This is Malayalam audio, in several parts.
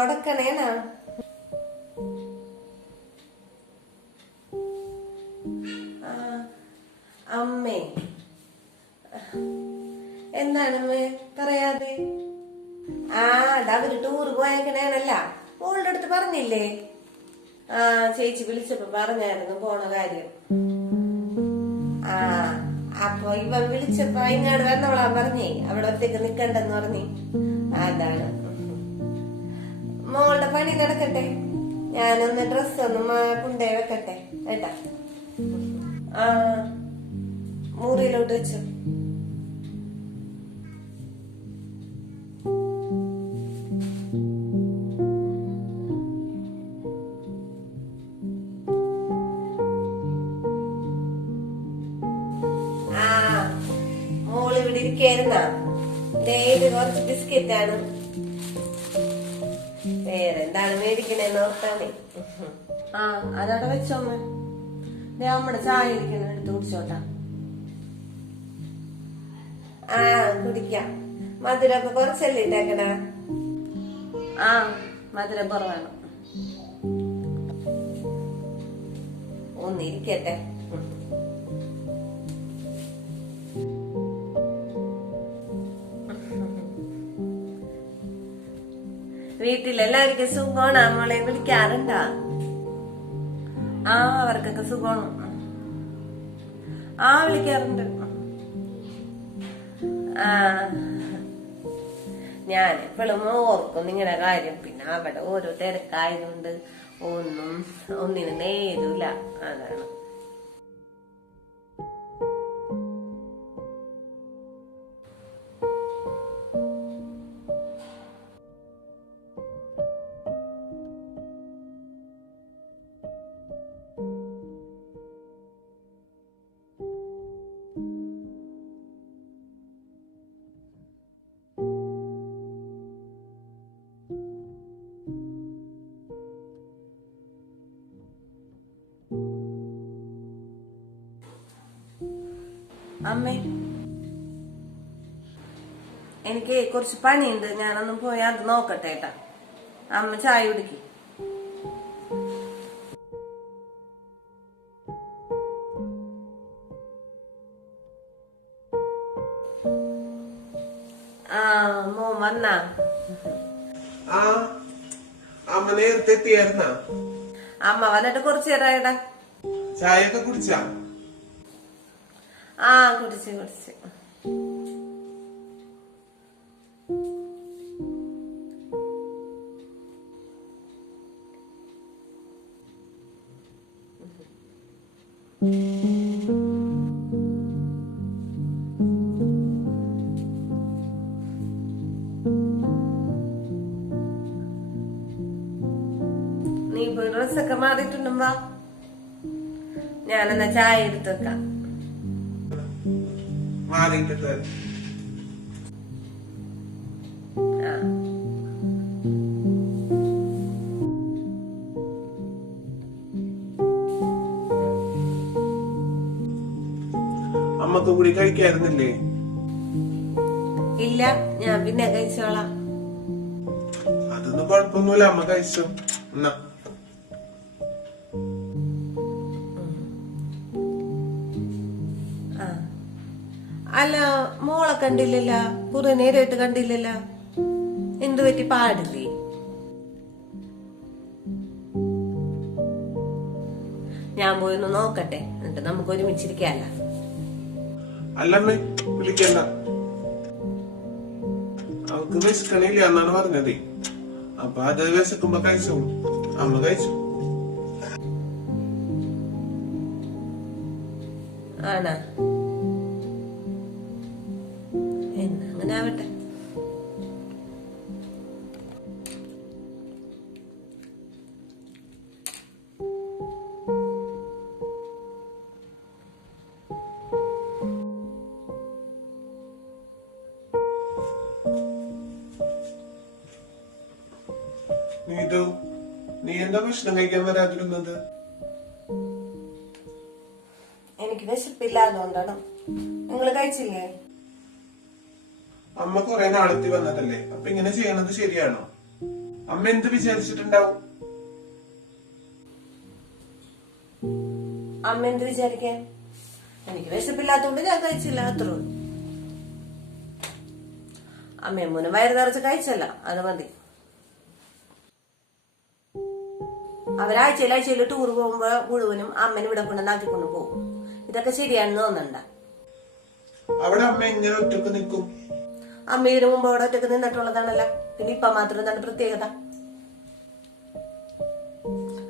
തുടക്കണേനാ. അമ്മേ എന്താണ് അമ്മേ പറയാതെ? അവര് ടൂറ് പോയേക്കണേനല്ല മോളുടെ അടുത്ത് പറഞ്ഞില്ലേ? ചേച്ചി വിളിച്ചപ്പോ പറഞ്ഞായിരുന്നു പോണ കാര്യം. അപ്പൊ ഇവൻ വിളിച്ചപ്പോ ഇങ്ങോട്ട് വന്നോളാ പറഞ്ഞേ, അവിടെ ഒറ്റയ്ക്ക് നിക്കണ്ടെന്ന് പറഞ്ഞേ. അതാണ്. മോളുടെ പണി നടക്കട്ടെ, ഞാനൊന്ന് ഡ്രസ്സൊന്നും കൊണ്ടേ വെക്കട്ടെ കേട്ടാ. മുറിയിലോട്ട് വെച്ചു. മോള് ഇവിടെ ഇരിക്കായിരുന്ന ഡെയിലി കുറച്ച് ബിസ്ക്കറ്റ് ആണ്. വേറെന്താണ് മേടിക്കണേന്ന് ഓർത്താണേ. അതവിടെ വെച്ചോമ്മ. നമ്മുടെ ചായ ഇരിക്കണ എടുത്ത് കുടിച്ചോട്ടാ. കുടിക്കാം. മധുരമൊക്കെ കുറച്ചല്ലേ ഇട്ടേക്കണ? മധുരം കുറവാണ്. ഒന്നിരിക്കട്ടെ. വീട്ടിലെല്ലാവർക്കും സുഖമാണ്. മോളെ വിളിക്കാറുണ്ടാ? അവർക്കൊക്കെ സുഖമാണ്. വിളിക്കാറുണ്ട്. ഞാൻ എപ്പോഴും ഓർക്കും നിങ്ങളുടെ കാര്യം. പിന്നെ അവിടെ ഓരോ തിരക്കായതുകൊണ്ട് ഒന്നിനും നേരില്ല. അതാണ്. അമ്മേ, എനിക്ക് കുറച്ച് പണിയുണ്ട്. ഞാനൊന്നും പോയി അത് നോക്കട്ടെ ഏട്ടാ. അമ്മ ചായ കുടിക്ക്. മോൻ വന്നാ? അമ്മ നേരത്തെ എത്തിയായിരുന്ന? അമ്മ വന്നിട്ട് കുറച്ചു നേരമായിടാ. ചായയൊക്കെ കുടിച്ചാ? കുടിച്ച്. നീ ഇപ്പൊ ഡ്രസ്സൊക്കെ മാറിയിട്ടുണ്ടുമ്പോ ഞാനെന്നാ ചായ എടുത്ത് വെക്കാം. മാറിയിട്ട് അമ്മക്ക് കൂടി കഴിക്കായിരുന്നില്ലേ? ഇല്ല, ഞാൻ പിന്നെ കഴിച്ചോളാം. അതൊന്നും കുഴപ്പമൊന്നുമില്ല, അമ്മ കഴിച്ചോ. എന്നാ അല്ല, മോളെ കണ്ടില്ലല്ലോ, കുറെ നേരമായിട്ട് കണ്ടില്ലല്ലോ. എന്തു പറ്റി? പാടില്ലേ? ഞാൻ പോയി ഒന്ന് നോക്കട്ടെ, എന്നിട്ട് നമുക്ക് ഒരുമിച്ചിരിക്കാല്ല. അല്ലമ്മേ, വിളിക്കണ്ട. അവക്ക് വിശക്കണില്ല എന്നാണ് പറഞ്ഞത്. അപ്പൊ അത് വിശക്കുമ്പോ കഴിച്ചോളൂ. അമ്മ കഴിച്ചു. ആണാ? അങ്ങനെ ആവട്ടെ. നീ എന്താ ഭക്ഷണം കഴിക്കാൻ വരാതിരുന്നത്? എനിക്ക് വിശപ്പില്ല, അതുകൊണ്ടാണ്. നിങ്ങള് കഴിച്ചില്ലേ? അമ്മ കുറെ നാളെത്തി വന്നതല്ലേ, അപ്പൊ ഇങ്ങനെ ചെയ്യണത് ശരിയാണോ? അമ്മ എന്ത് വിചാരിച്ചിട്ടുണ്ടാവും? അമ്മ എന്ത് വിചാരിക്കാൻ? എനിക്ക് വിശപ്പില്ലാത്തോണ്ട് ഞാൻ കഴിച്ചില്ല, അത്രേ. അമ്മയും മോനും വയറ് നിറച്ച് കഴിച്ചല്ല, അത് മതി. അവരാഴ്ചയിൽ ടൂർ പോകുമ്പോ മുഴുവനും അമ്മനെ ഇവിടെ കൊണ്ടുവന്നാക്കിക്കൊണ്ട് പോകും. ഇതൊക്കെ ശരിയാണെന്ന് തോന്നണ്ട. അവിടെ അമ്മ എങ്ങനെ ഒറ്റക്ക് നിൽക്കും? അമ്മ ഇതിനു മുമ്പ് അവിടെ ഒറ്റക്ക് നിന്നിട്ടുള്ളതാണല്ല, പിന്നെ ഇപ്പൊ മാത്രം എന്താണ് പ്രത്യേകത?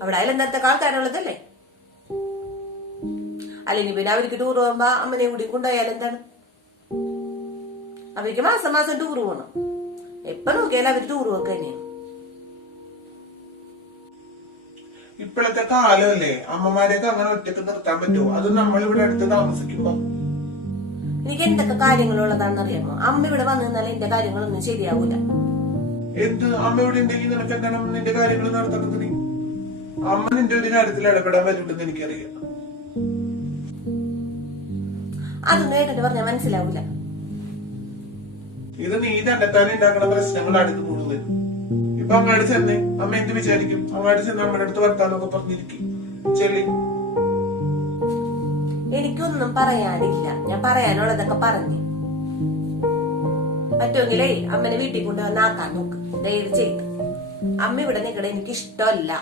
അവിടെ അയലെന്തരത്തെ ആൾക്കാരുള്ളതല്ലേ. അല്ലെങ്കിൽ പിന്നെ അവർക്ക് ടൂർ പോകുമ്പോ അമ്മനെ കൂടി കൊണ്ടുപോയാൽ എന്താണ്? അവർക്ക് മാസം മാസം ടൂർ പോകണം. എപ്പൊ നോക്കിയാലും അവര് ടൂർ പോക്ക് തന്നെയാണ്. ഇപ്പോഴത്തെ കാലമല്ലേ, അമ്മമാരെയൊക്കെ അങ്ങനെ ഒറ്റക്ക് നിർത്താൻ പറ്റുമോ? അത് നമ്മളിവിടെ അടുത്ത് താമസിക്കുമ്പോ. എനിക്ക് എന്തൊക്കെ കാര്യങ്ങളുള്ളതാണെന്ന് അറിയാമോ? അമ്മ ഇവിടെ വന്നു നിന്നാൽ എന്റെ കാര്യങ്ങളൊന്നും ശരിയാവൂല. എന്ത്? അമ്മ ഇവിടെ ഉണ്ടെങ്കിൽ നിനക്ക് എന്താണ് നിന്റെ കാര്യങ്ങൾ നടത്തേണ്ടത്? നീ അമ്മ നിന്റെ ഒരു കാര്യത്തിൽ ഇടപെടാൻ വരുന്നുണ്ടെന്ന് എനിക്കറിയാം. അതൊന്നും ഏട്ടന് പറഞ്ഞാൽ മനസ്സിലാവൂല. ഇത് നീ തന്നെത്താനെ ഉണ്ടാക്കുന്ന പ്രശ്നങ്ങളാണ് ഇത് മുഴുവൻ. ഇപ്പൊ അങ്ങാട് ചെന്നേ അമ്മ എന്ത് വിചാരിക്കും? അങ്ങാട് ചെന്ന് അമ്മയുടെ അടുത്ത് വർത്താനൊക്കെ പറഞ്ഞിരിക്കും. ചെല്ലി. എനിക്കൊന്നും പറയാനില്ല, ഞാൻ പറയാനുള്ളതൊക്കെ പറഞ്ഞു. പറ്റുമെങ്കിലേ അമ്മനെ വീട്ടിൽ കൊണ്ടുവന്ന് ആക്കാൻ നോക്ക്, ദയവ് ചെയ്ത്. അമ്മ ഇവിടെ നിൽക്കണ എനിക്ക് ഇഷ്ടമല്ല.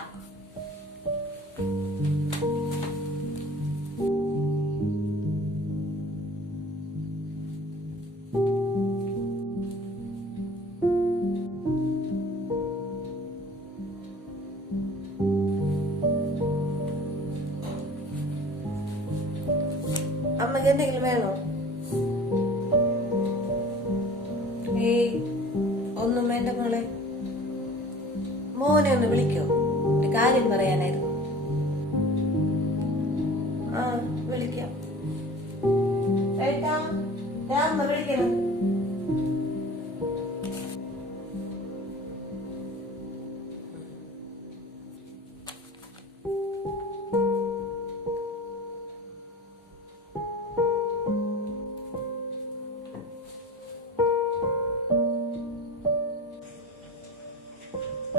അമ്മക്ക് എന്തെങ്കിലും വേണോ? ഏയ് ഒന്നും വേണ്ട മോളെ. മോനെ ഒന്ന് വിളിക്കോ, ഒരു കാര്യം പറയാനായിരുന്നു. ആ വിളിക്കാം. ഏട്ടാ, അമ്മ വിളിക്കണം.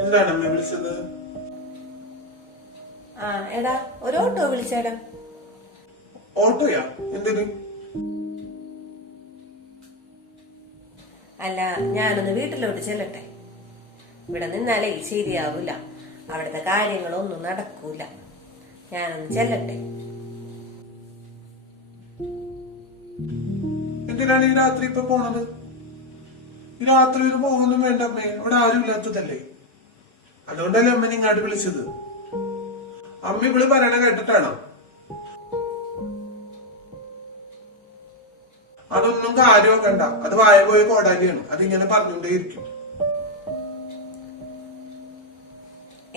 എന്താണ് അമ്മ വിളിച്ചത്? ആ എടാ, ഒരു ഓട്ടോ വിളിച്ചേടാ. ഓട്ടോയാ? എന്തിന്? അല്ല, ഞാനൊന്ന് വീട്ടിലോട്ട് ചെല്ലട്ടെ. ഇവിടെ നിന്നാലേ ശരിയാവൂല, അവിടുത്തെ കാര്യങ്ങളൊന്നും നടക്കൂല. ഞാനൊന്ന് ചെല്ലട്ടെ. എന്തിനാണ് ഈ രാത്രി ഇപ്പൊ പോണത്? ഈ രാത്രി ഒരു പോകുന്നും വേണ്ട അമ്മേ, അവിടെ ആരും ഇല്ലാത്തതല്ലേ. അതുകൊണ്ടല്ലേ അമ്മ ഇങ്ങോട്ട് വിളിച്ചത്. അമ്മ ഇവള് പറയണ കേട്ടിട്ടാണോ? അതൊന്നും കാര്യമൊക്കണ്ട, അത് വായ പോയ കോടാലിയാണ്, അതിങ്ങനെ പറഞ്ഞുകൊണ്ടേയിരിക്കും.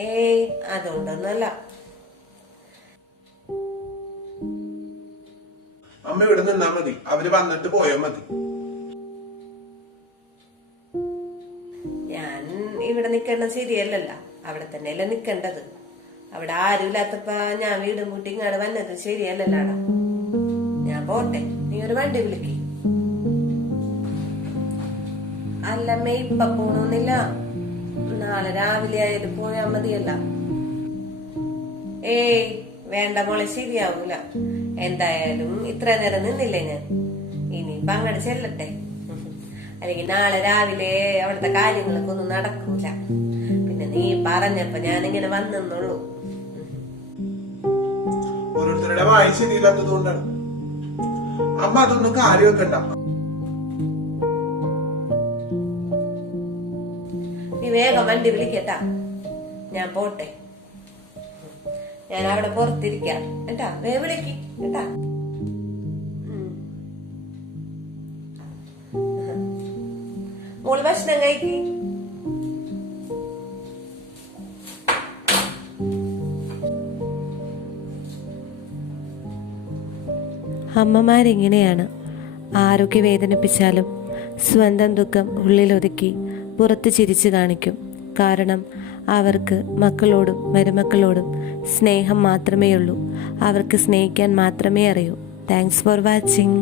ഏയ് അതുകൊണ്ടൊന്നല്ല. അമ്മ ഇവിടെ നിന്നാ മതി, അവര് വന്നിട്ട് പോയാ മതി. ഞാൻ ഇവിടെ നിക്കണത് ശരിയല്ലല്ലോ, അവിടെ തന്നെയല്ലേ നിക്കണ്ടത്. അവിടെ ആരും ഇല്ലാത്തപ്പോ ഞാൻ വീടും കൂട്ടി ഇങ്ങോട്ട് വന്നത് ശരിയല്ലല്ലോടാ. ഞാൻ പോട്ടെ, നീ ഒരു വണ്ടി വിളിക്ക്. അല്ലമ്മേ, ഇപ്പൊ പോണോന്നില്ല, നാളെ രാവിലെ ആയാലും പോയാ മതിയല്ല. ഏയ് വേണ്ട മോളെ, ശരിയാവൂല. എന്തായാലും ഇത്ര നേരം നിന്നില്ലേ ഞാൻ, ഇനിയിപ്പൊ അങ്ങോട്ട് ചെല്ലട്ടെ. അല്ലെങ്കിൽ നാളെ രാവിലെ അവിടുത്തെ കാര്യങ്ങളൊക്കെ ഒന്നും നടക്കൂല. പിന്നെ നീ പറഞ്ഞപ്പോ ഞാനിങ്ങനെ വന്നെന്നുള്ളൂ. ഓരോരുത്തരുടെ വായി ശരിയില്ലാത്തത് കൊണ്ടാണ്. അമ്മ അതൊന്നും കാര്യമൊക്കണ്ട. നീ വേഗം വണ്ടി വിളിക്കട്ടാ, ഞാൻ പോട്ടെ. ഞാൻ അവിടെ പുറത്തിരിക്കാം കേട്ടാ, വേഗം വിളിക്ക് കേട്ടാ. മോള് ഭക്ഷണം കഴിക്ക്. അമ്മമാരിങ്ങനെയാണ്. ആരൊക്കെ വേദനിപ്പിച്ചാലും സ്വന്തം ദുഃഖം ഉള്ളിലൊതുക്കി പുറത്ത് ചിരിച്ചു കാണിക്കും. കാരണം അവർക്ക് മക്കളോടും മരുമക്കളോടും സ്നേഹം മാത്രമേ ഉള്ളൂ. അവർക്ക് സ്നേഹിക്കാൻ മാത്രമേ അറിയൂ. Thanks for watching.